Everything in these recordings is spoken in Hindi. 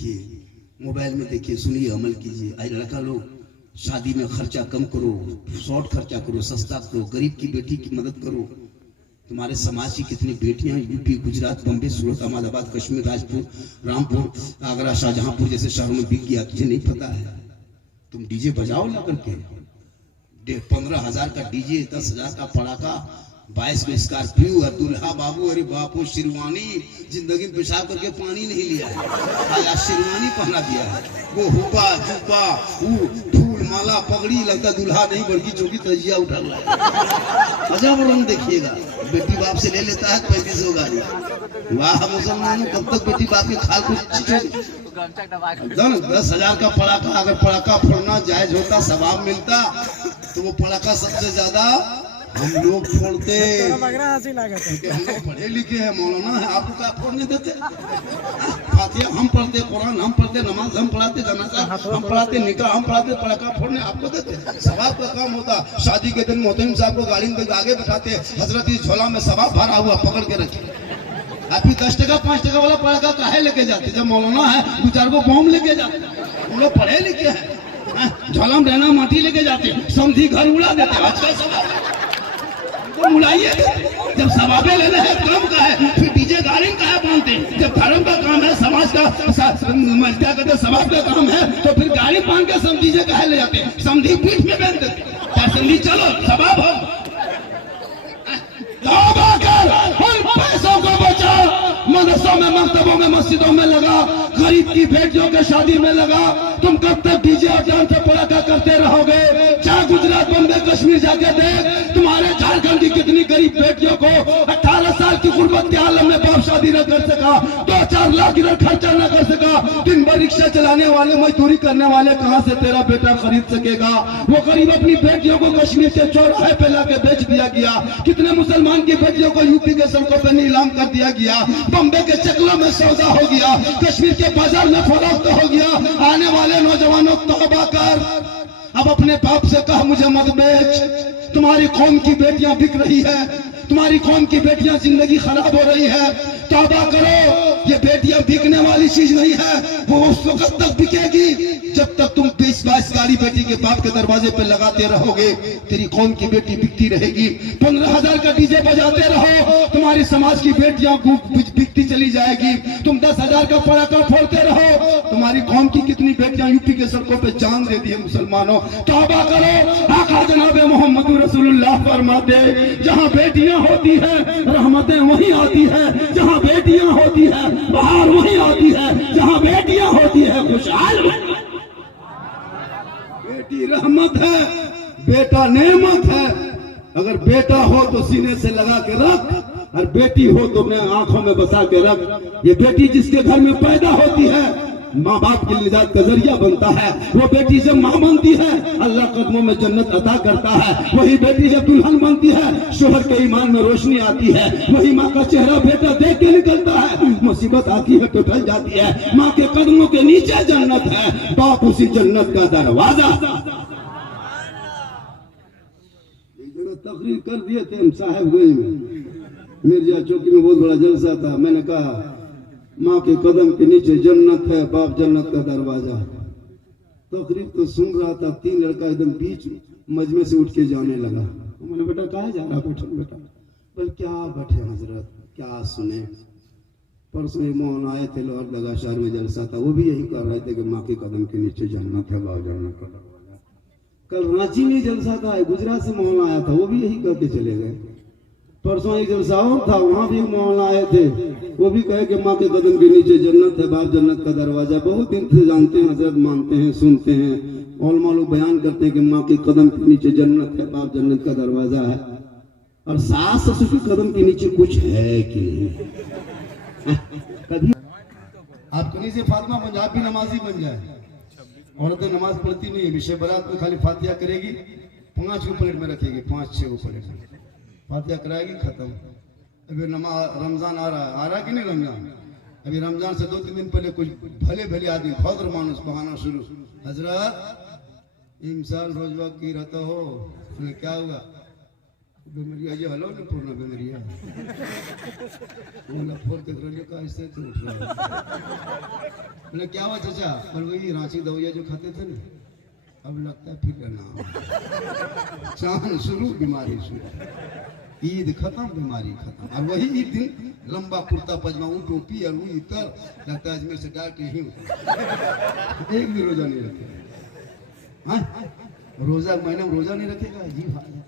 देखिए, मोबाइल में देखिए, सुनिए, अमल कीजिए। आज लड़का लोग शादी में खर्चा कम करो, शॉर्ट खर्चा करो, सस्ता करो, गरीब की बेटी की मदद करो। तुम्हारे समाज की कितनी बेटियां यूपी, गुजरात, बम्बे, सूरत, अहमदाबाद, कश्मीर, राजपुर, रामपुर, आगरा, शाहजहांपुर जैसे शहरों में बिक गया, तुझे नहीं पता है? तुम डीजे बजाओ ना करके, 15,000 का डीजे, 10,000 का पड़ाका, 22 में स्कॉर्पियो, दुल्हा बाबू, अरे बापू शेरवानी, जिंदगी में पेशाब करके पानी नहीं लिया है, आज शेरवानी पहना दिया है। वो हुपा जुपा, फूल माला पगड़ी, लगता दुल्हा नहीं बल्कि चौकी तजिया उठा हुआ है। अजब रंग देखिएगा, बेटी बाप से ले लेता है 3500 गाड़ी। वाह मुसलमानों, कब तक बेटी बाप के खाल को 10,000 का पड़ाका, अगर पड़ाका फोड़ना जायज होता, सवाब मिलता, तो वो पड़ाका सबसे ज्यादा हम लोग फोड़ते। हम लोग पढ़े लिखे हैं, मौलाना है, आपको क्या फोड़ने देते? फातिहा हम पढ़ते, कुरान हम पढ़ते, नमाज हम पढ़ाते, जनाजा हम पढ़ाते, निकाह हम पढ़ाते, पड़ाका फोड़ने आपको देते? सवाब का काम होता। शादी के दिन मोहतरम साहब को गाड़ी में आगे बैठाते, हजरत इस झोला में सवाब भरा हुआ पकड़ के रखे। आप 10 टका 5 टका वाला पड़ाका काहे लेके जाते? जब मौलाना है 2-4 को बम लेके जाते। हम लोग पढ़े लिखे हैं, झोला में रहना माटी लेके जाते, समझी घर उड़ा देते। आजकल सवाब मुलाइए, जब सवाबे लेने हैं काम का है, फिर डीजे गाड़ी का है बांधते। जब धर्म का काम है, समाज का क्या कहते सवाब का काम है, तो फिर गाड़ी बांध के समझीजे कहे ले जाते, समझी पीठ में बांध देते। समझी चलो सवाब हो, तौबा कर, उन पैसों को बचा, मदरसों में, मकतबों में, मस्जिदों में लगा, गरीब की बेटियों के शादी में लगा। तुम कब तक डीजे और डांस से पड़ाका करते रहोगे? चाहे गुजरात, बम्बे, कश्मीर जाके देख, तुम्हारे झारखंड की कितनी गरीब बेटियों को 18 साल की गुर्बत के आलम में बाप शादी न कर सका, 2-4 लाख इधर खर्चा न कर सका। दिन भर रिक्शा चलाने वाले, मजदूरी करने वाले कहां से तेरा बेटा खरीद सकेगा? वो गरीब अपनी बेटियों को कश्मीर के चौराहे पे लाके बेच दिया गया। कितने मुसलमान की बेटियों को यूपी के सड़कों पर नीलाम कर दिया गया, बम्बे के चकलों में सौदा हो गया, कश्मीर के बाजार में फरोख्त हो गया। आने वाले नौजवानों तौबा कर, अब अपने बाप से कहा मुझे मत बेच। तुम्हारी कौम की बेटियां बिक रही है, तुम्हारी कौम की बेटियां जिंदगी खराब हो रही है। तौबा करो, ये बेटियां बिकने वाली चीज नहीं है। वो उस वक्त तक बिकेगी जब तक तुम 20-22 गाड़ी बेटी के बाप के दरवाजे पे लगाते रहोगे। तेरी कौम की बेटी बिकती रहेगी। 15,000 का डीजे बजाते रहो, तुम्हारी समाज की बेटियां बिकती चली जाएगी। तुम 10,000 का पड़ाका फोड़ते रहो, तुम्हारी कौम की कितनी बेटियां यूपी के सड़कों पे जान दे दी है। मुसलमानों तौबा करो, आका जनाब मोहम्मद रसूलुल्लाह फरमाते, जहां बेटियां होती है रहमतें वहीं आती है, जहां बेटियां होती है बाहर वहीं आती है, जहां बेटियां होती है खुशहाल। बेटी रहमत है, बेटा नेमत है। अगर बेटा हो तो सीने से लगा के रख, और बेटी हो तो अपने आंखों में बसा के रख। ये बेटी जिसके घर में पैदा होती है, माँ बाप की निजात का जरिया बनता है। वो बेटी जब माँ बनती है, अल्लाह कदमों में जन्नत अता करता है। वही बेटी जब दुल्हन बनती है, शोहर के ईमान में रोशनी आती है। वही माँ का चेहरा बेटा देख के निकलता है, मुसीबत आती है तो टल जाती है। माँ के कदमों के नीचे जन्नत है, बाप उसी जन्नत का दरवाजा। तकरीर कर दिए थे हम साहेबगंज में, मिर्जा चौकी में बहुत बड़ा जलसा था। मैंने कहा माँ के कदम के नीचे जन्नत है, बाप जन्नत का दरवाजा। तकरीर तो सुन रहा था, 3 लड़का एकदम बीच मजमे से उठ के जाने लगा। मैंने बेटा कहाँ जा रहा? बैठो बेटा। बोल क्या बैठे हजरत, क्या सुने? परसों ही मोहन आए थे, लोहर लगा शहर में जलसा था, वो भी यही कर रहे थे कि माँ के कदम के नीचे जन्नत है, बाप जन्नत का दरवाजा। कल रांची में जलसा था, गुजरात से मोहन आया था, वो भी यही करके चले गए। परसों एक जलसा और था, वहां भी मोहन आए थे, वो भी कहे कि माँ के कदम के नीचे जन्नत है, बाप जन्नत का दरवाजा। बहुत दिन से जानते हैं, हजरत मानते हैं, सुनते हैं, उलमा लोग बयान करते हैं कि माँ के कदम के नीचे जन्नत है, बाप जन्नत का दरवाजा है। और सास ससुर के कदम के नीचे कुछ है कि नहीं? कभी आप कहीं से फातिमा पंजाबी नमाजी बन जाए। औरतें नमाज पढ़ती नहीं है, विषय बरात में खाली फातिहा करेगी, 5 को प्लेट में रखेगी, 5-6 को प्लेट में फातिहा कराएगी, खत्म। अभी रमजान आ रहा कि नहीं रमजान? अभी रमजान से 2-3 दिन पहले कुछ भले भले आदमी भौकर मानुस बहाना शुरू, हजरत इमसाल रोजवा की रहता हो, क्या हुआ? बेमरिया ये हलो ना पूर्ण बेमरिया बोला फोर देख रहे का ऐसे तो उठ रहा बोले क्या हुआ चाचा? पर वही रांची दवाइयाँ जो खाते थे ना, अब लगता है फिर रहना चांद शुरू बीमारी शुरू, ईद खत्म बीमारी खत्म। और वही ईद दिन लंबा कुर्ता पजामा टोपी और वो इतर लगता है अजमेर से डायरेक्ट यही होता, एक भी रोजा नहीं रखेगा। रोजा महीने में रोजा नहीं रखेगा, अजीब हाल है।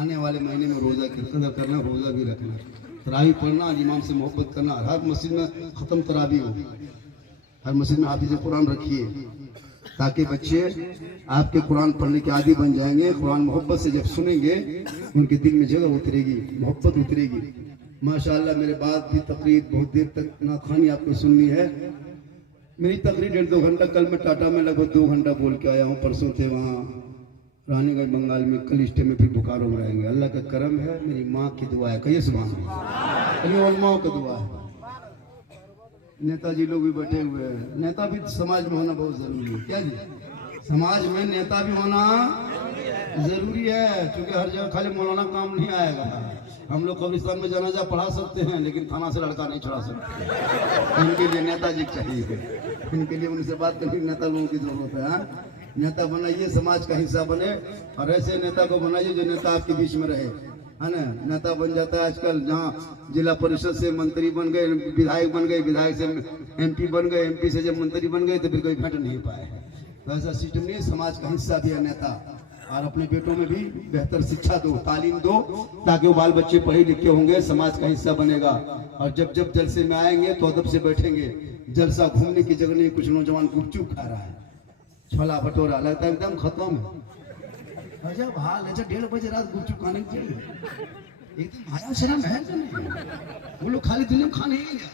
आने वाले महीने में रोजा की कदर करना, रोजा भी रखना, तरावी पढ़ना, इमाम से मोहब्बत करना। हर मस्जिद में खत्म तरावी हो, हर मस्जिद में हाफिज कुरान रखिए ताकि बच्चे आपके कुरान पढ़ने के आदी बन जाएंगे। कुरान मोहब्बत से जब सुनेंगे उनके दिल में जगह उतरेगी, मोहब्बत उतरेगी। माशाअल्लाह मेरे बाद भी तकरीर बहुत देर तक नाखानी आपको सुननी है। मेरी तकरीर 1.5-2 घंटा, कल मैं टाटा में लगभग 2 घंटा बोल के आया हूँ। परसों थे वहाँ रानीगंज बंगाल में, कल स्टे में फिर बोकारो में रहेंगे। अल्लाह का करम है, मेरी माँ की दुआ है, कहिए सुभान अल्लाह, उलमाओं की दुआ है। नेताजी लोग भी बैठे हुए हैं, नेता भी समाज में होना बहुत जरूरी है। क्या जी, समाज में नेता भी होना जरूरी है, क्योंकि हर जगह खाली मौलाना काम नहीं आएगा। हम लोग कब्रिस्तान में जनाजा पढ़ा सकते हैं, लेकिन थाना से लड़का नहीं छुड़ा सकते। इनके लिए नेताजी चाहिए, इनके लिए उनसे बात करके नेता लोगों की जरूरत है। नेता बनाइए, समाज का हिस्सा बने, और ऐसे नेता को बनाइए जो नेता आपके बीच में रहे, है ना। नेता बन जाता है आजकल, जहाँ जिला परिषद से मंत्री बन गए, विधायक बन गए, विधायक से MP बन गए, MP से जब मंत्री बन गए तो फिर कोई घट नहीं पाए। तो ऐसा सिस्टम नहीं, समाज का हिस्सा भी है नेता। और अपने बेटों में भी बेहतर शिक्षा दो, तालीम दो, ताकि वो बाल बच्चे पढ़े लिखे होंगे, समाज का हिस्सा बनेगा। और जब जब जलसे में आएंगे तो अदब से बैठेंगे। जलसा घूमने की जगह नहीं, कुछ नौजवान गुपचुप खा रहा है, छोला भटूरा, लगता है एकदम खत्म है। अजब हाल है, 1:30 बजे रात गुपचुप खाने के लिए एकदम आया शर्म है नहीं। वो लोग खाली दुनिया में खाने ही गया,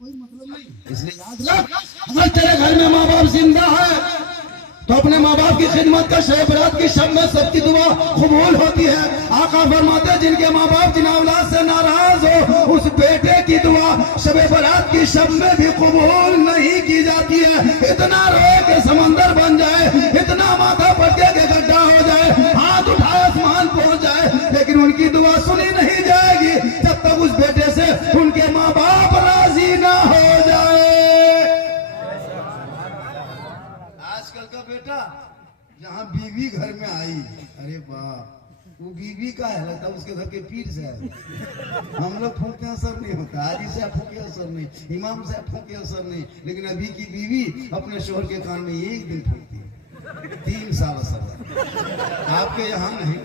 कोई मतलब नहीं। इसलिए याद रख, अगर तेरे घर में माँ बाप जिंदा है तो अपने माँ बाप की खिदमत का शब बरात की शब में सबकी दुआ कबूल होती है। आका फरमाते हैं जिनके माँ बाप जिन औलाद से नाराज हो, उस बेटे की दुआ शब बरात की शब में भी कबूल नहीं की जाती है। इतना रोए कि समंदर बन जाए, इतना माथा पटके के गड्ढा हो जाए, हाथ उठाए आसमान पहुंच जाए, लेकिन उनकी दुआ सुनी नहीं जाएगी जब तक उस बेटे से उनके माँ बाप राजी ना हो जाए। आजकल का बेटा जहाँ बीवी घर में आई, अरे वाह, वो बीवी का है, लगता है उसके घर के पीर से है। हम लोग फूंकते असर नहीं होता, हाजी से फूंके असर नहीं, इमाम से फूंके असर नहीं, लेकिन अभी की बीवी अपने शोहर के कान में एक दिन फूंकती है, 3 साल असर। आपके यहाँ नहीं,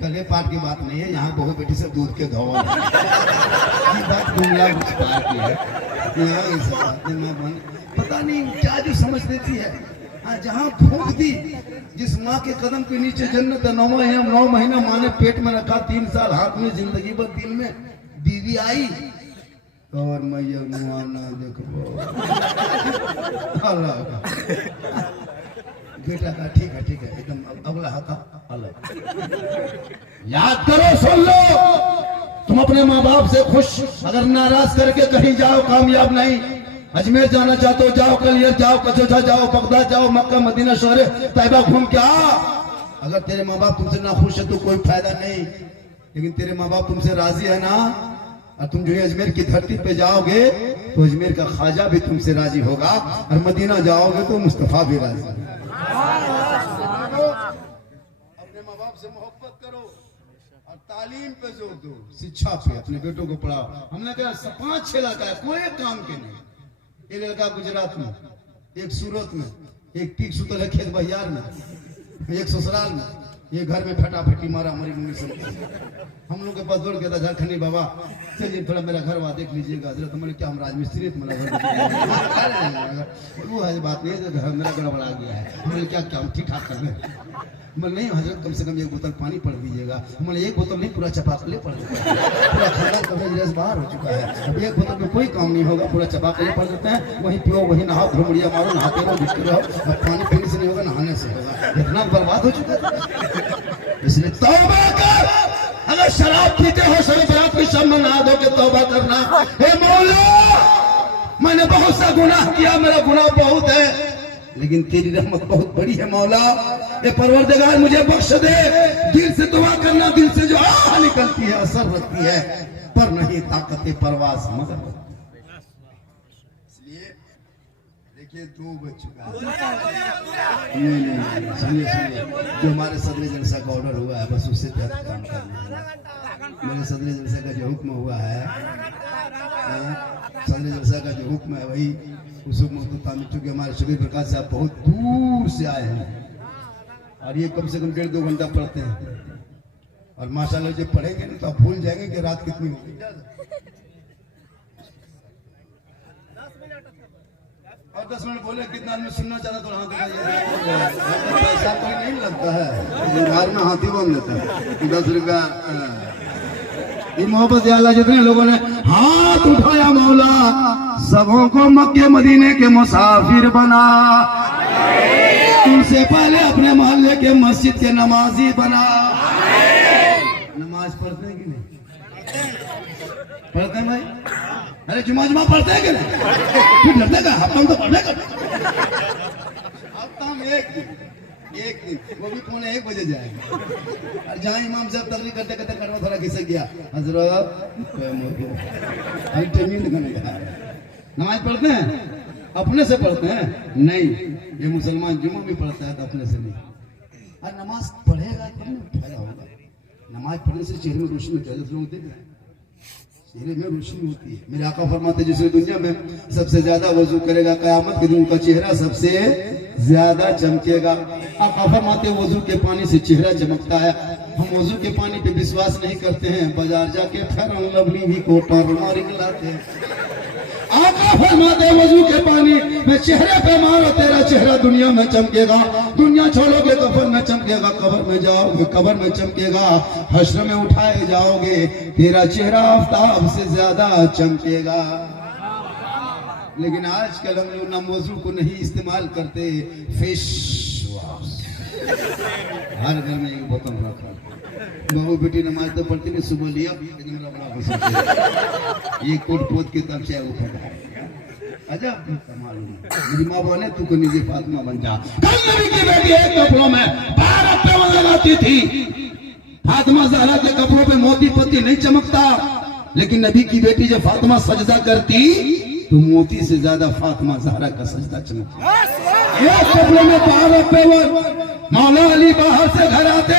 कले पाठ की बात नहीं है, यहाँ बहु बेटी से दूध के धोवा बात दुनिया पार की है। यहाँ इस बात में पता नहीं क्या जो समझ देती है। जहाँ फूंक दी, जिस माँ के कदम के नीचे जन्नत है, 9 महीना माँ ने पेट में रखा, 3 साल हाथ में, जिंदगी भर दिल में। बीवी आई और मैया मुआना देखो बेटा का ठीक है एकदम, अगला हाथ अलग। याद करो, सुन लो, तुम अपने माँ बाप से खुश, अगर नाराज करके कहीं जाओ कामयाब नहीं। अजमेर जाना चाहते हो जाओ, कलियर जाओ, कचौथा जाओ, बगदाद जाओ, मक्का मदीना शहर तैयबा घूम के आ। अगर तेरे माँ बाप तुमसे ना खुश है तो कोई फायदा नहीं, लेकिन तेरे माँ बाप तुमसे राजी है ना, और तुम जो है अजमेर की धरती पे जाओगे तो अजमेर का ख्वाजा भी तुमसे राजी होगा, और मदीना जाओगे तो मुस्तफा भी राजी। अपने माँ बाप से मोहब्बत करो और तालीम पे जोर दो, शिक्षा पे, अपने बेटों को पढ़ाओ। हमने कहा 5-6 लड़का है, कोई काम के नहीं। एक लड़का गुजरात में, एक सूरत में, एक पीक सुतल है खेत बहियार में, एक ससुराल में, ये घर में फटाफटी मारा हमारी मम्मी से। हम लोग के पास दौड़ गया था, झारखंडी बाबा चलिए थोड़ा मेरा घर वहाँ देख लीजिएगा। हजरत हमने क्या, हम राजमिस्त्री तुम्हारा घर वो है बात नहीं है, मेरा गड़बड़ा गया है। हमने क्या हम ठीक ठाक कर रहे हैं। मैं नहीं हजरत, कम से कम 1 बोतल पानी पड़ दीजिएगा। मैंने 1 बोतल नहीं, पूरा चपाकले पड़ देता है, पूरा खाना कभी बाहर हो चुका है। अब 1 बोतल में कोई काम नहीं होगा, पूरा चपाकले पड़ देते हैं। वहीं पियो, वहीं नहाओ, घुमड़िया मारो, नहाते रहो, भिजते रहो। अब पानी पीने से नहीं होगा, नहाने से होगा। इतना बर्बाद हो चुका है। इसलिए तौबा कर, अगर शराब पीते हो शराब की शब में नहा दो के तौबा करना। हे मौला, मैंने बहुत सा गुनाह किया, मेरा गुनाह बहुत है, लेकिन तेरी रहमत बहुत बड़ी है मौला। ये परवरदिगार मुझे बख्श दे। दिल से दुआ करना, दिल से जो आह निकलती है असर रखती है, पर नहीं ताकत परवास मगर। इसलिए देखिए 2 बज चुका है। नहीं सुनिए, जो हमारे सदर जलसा का ऑर्डर हुआ है बस उससे तहत काम करना है। मेरे सदर जलसा का जो हुक्म हुआ है, सदर जलसा का जो हुक्म है वही उस हुक्म को तामील। चूंकि हमारे शबीर प्रकाश साहब बहुत दूर से आए हैं और ये कम से कम 1.5-2 घंटा पढ़ते हैं, और माशाल्लाह जब पढ़ेंगे ना तो आप भूल जाएंगे कि रात कितनी होगी। और 10 मिनट बोले, कितना आदमी सुनना चाहता तो हाथ पैसा कोई नहीं लगता है, घर में हाथी बोल देता है 10 रुपया। ये मोहब्बत अल्लाह, जितने लोगों ने हाथ उठाया मौला सबों को मक्के मदीने के मुसाफिर बना। तुमसे पहले अपने मोहल्ले के मस्जिद के नमाजी बना। नमाज पढ़ते हैं कि नहीं? पढ़ते हैं भाई? अरे जुमा पढ़ते हैं कि नहीं? तू डरते का? हफ्ता तो पढ़ने का, हफ्ता में एक दिन, वो भी 1:45 बजे जाएगा। और जहाँ इमाम साहब तकरीर करते करते करवा थोड़ा खिसक गया, हजरत नमाज पढ़ते हैं? अपने से पढ़ते हैं? नहीं, ये मुसलमान जुम्मा भी पढ़ता है तो अपने से नहीं। और नमाज पढ़ेगा तब ना फायदा होगा। नमाज पढ़ने से चेहरे में रोशनी होती है, लोग देख रहे हैं चेहरे में रोशनी होती है। मेरे आका फरमाते जिसने दुनिया में सबसे ज्यादा वजू करेगा कयामत के दिन का चेहरा सबसे ज्यादा चमकेगा। आका फरमाते वजू के पानी से चेहरा चमकता है। हम वजू के पानी पे विश्वास नहीं करते हैं, बाजार जाके फेयर एंड लवली भी कोटा रुमाल लाते हैं। आका फरमाते वजू के पानी में चेहरे पे मारो, तेरा चेहरा दुनिया में चमकेगा। दुनिया छोड़ोगे कब्र में चमकेगा, कब्र में जाओगे कब्र में चमकेगा, हश्र में उठाए जाओगे तेरा चेहरा आफताब से ज्यादा चमकेगा। लेकिन आजकल हम लोग ना वजू को नहीं इस्तेमाल करते, फेस वॉश हर घर में एक बोतल रखा। बहू बेटी नमाज तो पढ़ती नहीं, सुबह लिया ये कोट पोत के तब चाहे उठा अच्छा मालूम मेरी माँ बने तू को निजी फातिमा बन जा। कल नबी की बेटी एक कपड़ों में 12 पेवन लगाती थी। फातिमा ज़हरा के कपड़ों पे मोती पत्ती नहीं चमकता, लेकिन नबी की बेटी जब फातिमा सजदा करती तो मोती से ज्यादा फातिमा ज़हरा का सजदा चमकता। एक कपड़ों में 12 पेवन। मौला अली बाहर से घर आते,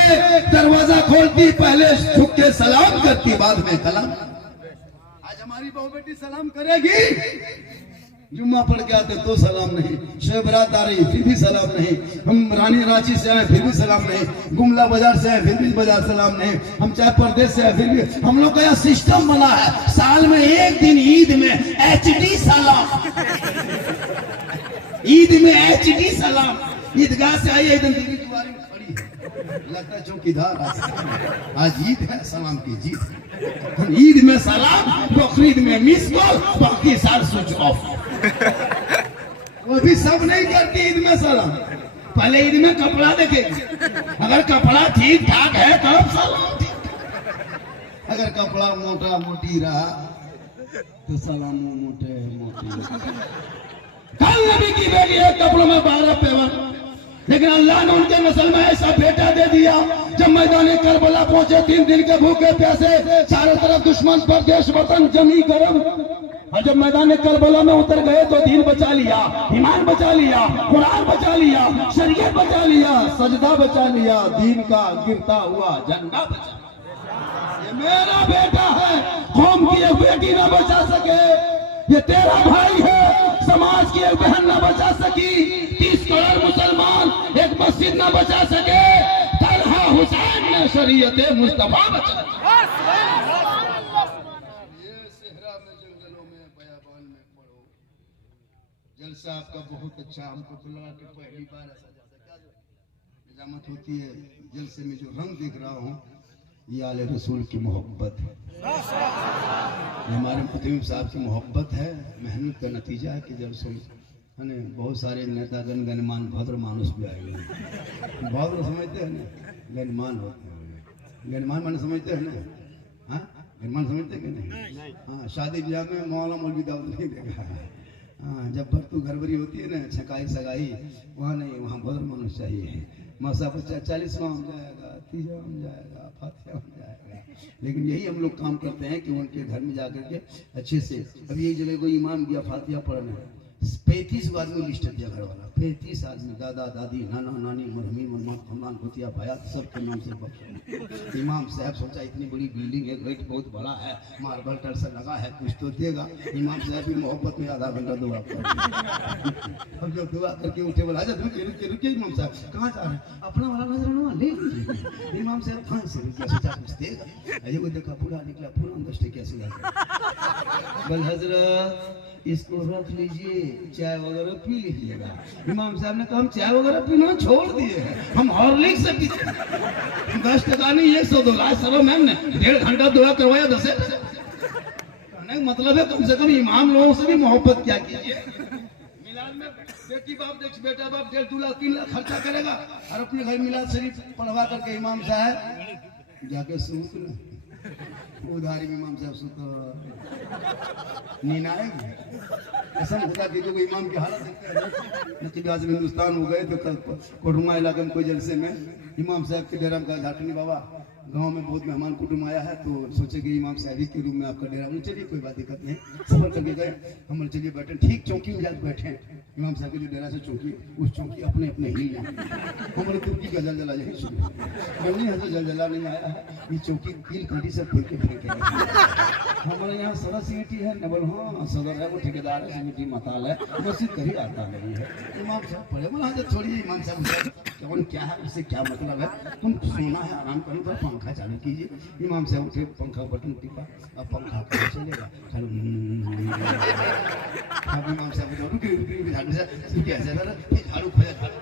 दरवाजा खोलती, पहले झुक के सलाम करती, बाद में कलाम। आज हमारी बहू बेटी सलाम करेगी, जुम्मा पढ़ के आते तो सलाम नहीं, शब रात आ रही फिर भी सलाम नहीं, हम रानी रांची से आए फिर भी सलाम नहीं, गुमला बाजार से आए फिर भी बाजार सलाम नहीं, हम चाहे परदेश से आए फिर भी। हम लोग का यह सिस्टम बना है, साल में एक दिन ईद में HD सलाम, ईद में HD सलाम। ईदगाह से आई एकदम दिल्ली दुआरी में खड़ी है, लगता है चौकीदार आज ईद है, सलाम की जीत। ईद में सलाम, बकरीद में मिस कॉल, बाकी साल स्विच ऑफ। वो भी सब नहीं करती ईद में सलाम। पहले ईद में कपड़ा देखेगी, अगर कपड़ा ठीक ठाक है तब सलाम ठीक। अगर कपड़ा मोटा मोटी रहा तो सलाम मोटे मोटी। कल नबी की बेटी एक कपड़ों में 12 पेवन, लेकिन अल्लाह ने उनके नस्ल में ऐसा बेटा दे दिया। जब मैदान करबला पहुंचे 3 दिन के भूखे प्यासे, चारों तरफ दुश्मन पर देश वतन जमी गरम। और जब मैदान करबला में उतर गए तो दीन बचा लिया, ईमान बचा लिया, कुरान बचा लिया, शरीयत बचा लिया, सजदा बचा लिया, दीन का गिरता हुआ झंडा बचा लिया। ये मेरा बेटा है, कौम की एक बेटी न बचा सके, ये तेरा भाई है, समाज की एक बहन न बचा सकी, 30 करोड़ मुसलमान एक मस्जिद न बचा सके, तलहा हुसैन ने शरीयत मुस्तफा बचा। ये सेहरा में जंगलों में बयाबान में पढ़ो। जलसा आपका बहुत अच्छा, हमको तो लगा कि पहली बार ऐसा जलसा निजामत होती है। जलसे में जो रंग देख रहा हूँ ये आले रसूल की मोहब्बत है, हमारे मुतमिम साहब की मोहब्बत है, मेहनत का नतीजा है कि जब सुन है बहुत सारे नेतागण गणमान भद्र मानुष भी आए हुए हैं। भद्र समझते हैं ना, गणमान होते हैं, गणमान माने समझते हैं ना, हाँ गणमान समझते हैं कि नहीं? हाँ शादी ब्याह में मौला मौलवी दावत नहीं देगा, हाँ, जब भरतू घरभरी होती है ना, छकाई सगाई, वहाँ नहीं, वहाँ भद्र मनुष्य चाहिए। मासा बच्चा 40वां हो जाएगा, 30वां हो जाएगा, फातिहा हो जाएगा। लेकिन यही हम लोग काम करते हैं कि उनके घर में जाकर के अच्छे से। अब एक जगह कोई इमाम गया फातिहा पढ़ने, 35 आदमी लिस्ट दिया घर वाला, 35 आदमी, दादा दादी नाना नानी मरहमी मम्मा फरमान भतिया भाया सबके नाम से बख्श। इमाम साहब सोचा इतनी बड़ी बिल्डिंग है, गेट बहुत बड़ा है, मार्बल टर से लगा है, कुछ तो देगा। इमाम साहब भी मोहब्बत में आधा घंटा दुआ कर। अब जब दुआ करके उठे, बोला रुकिए रुकिए रुकिए इमाम साहब कहाँ जा रहे हैं, अपना वाला नजराना ले लीजिए। इमाम साहब कहाँ से रुकिया, सोचा कुछ देगा। अजय को देखा पूरा निकला, पूरा 10 टकिया से बल हजरत इसको रख लीजिए, चाय वगैरह पी लीजिएगा। इमाम साहब ने कहा हम चाय वगैरह पीना छोड़ दिए हैं, हम हॉर्लिक्स से पीते हैं। 10 टका नहीं 100 दो लाख सर मैम ने 1.5 घंटा दुआ करवाया 10 कहने का मतलब है कम से कम इमाम लोगों से भी मोहब्बत क्या कीजिए। मिलाद में बेटी बाप देख बेटा बाप 1.5 2 लाख 3 लाख खर्चा करेगा और अपने घर मिलाद शरीफ पढ़वा करके इमाम साहब जाके सूत न उधारी में इमाम साहब सूत नींद आएगी। ऐसा होता कि जो इमाम की हालत देखते हैं। आज हिंदुस्तान हो गए तो कोडरमा इलाके में कोई जलसे में इमाम साहब के डेरा में कहा झारखंडी बाबा गांव में बहुत मेहमान कुटुंब आया है, तो सोचे कि इमाम साहब के रूम में आपका डेरा। चलिए कोई बात दिक्कत नहीं, सफर करके गए हम, चलिए बैठे, ठीक चौकी में जाकर बैठे। इमाम साहब के जो डेरा से चौकी, उस चौकी अपने अपने ही हमारे तुर्की का जलजला यही शुरू। नहीं हजरत जलजला नहीं आया है, ये चौकी कील काटी से फेंक के फेंके। हमारे यहाँ सदर सीमिटी है, नबल हाँ सदर है, वो ठेकेदार है, सीमिटी मताल है, मस्जिद कहीं आता नहीं है। इमाम साहब पढ़े, बोला हजरत छोड़िए इमाम साहब कौन क्या है, उससे क्या मतलब है, तुम सोना है आराम करो, पर पंखा चालू कीजिए। इमाम साहब उठे, पंखा बटन टिपा, अब पंखा चलेगा चालू। इमाम साहब रुके रुके झाड़ू से झाड़ू खोजा झाड़ू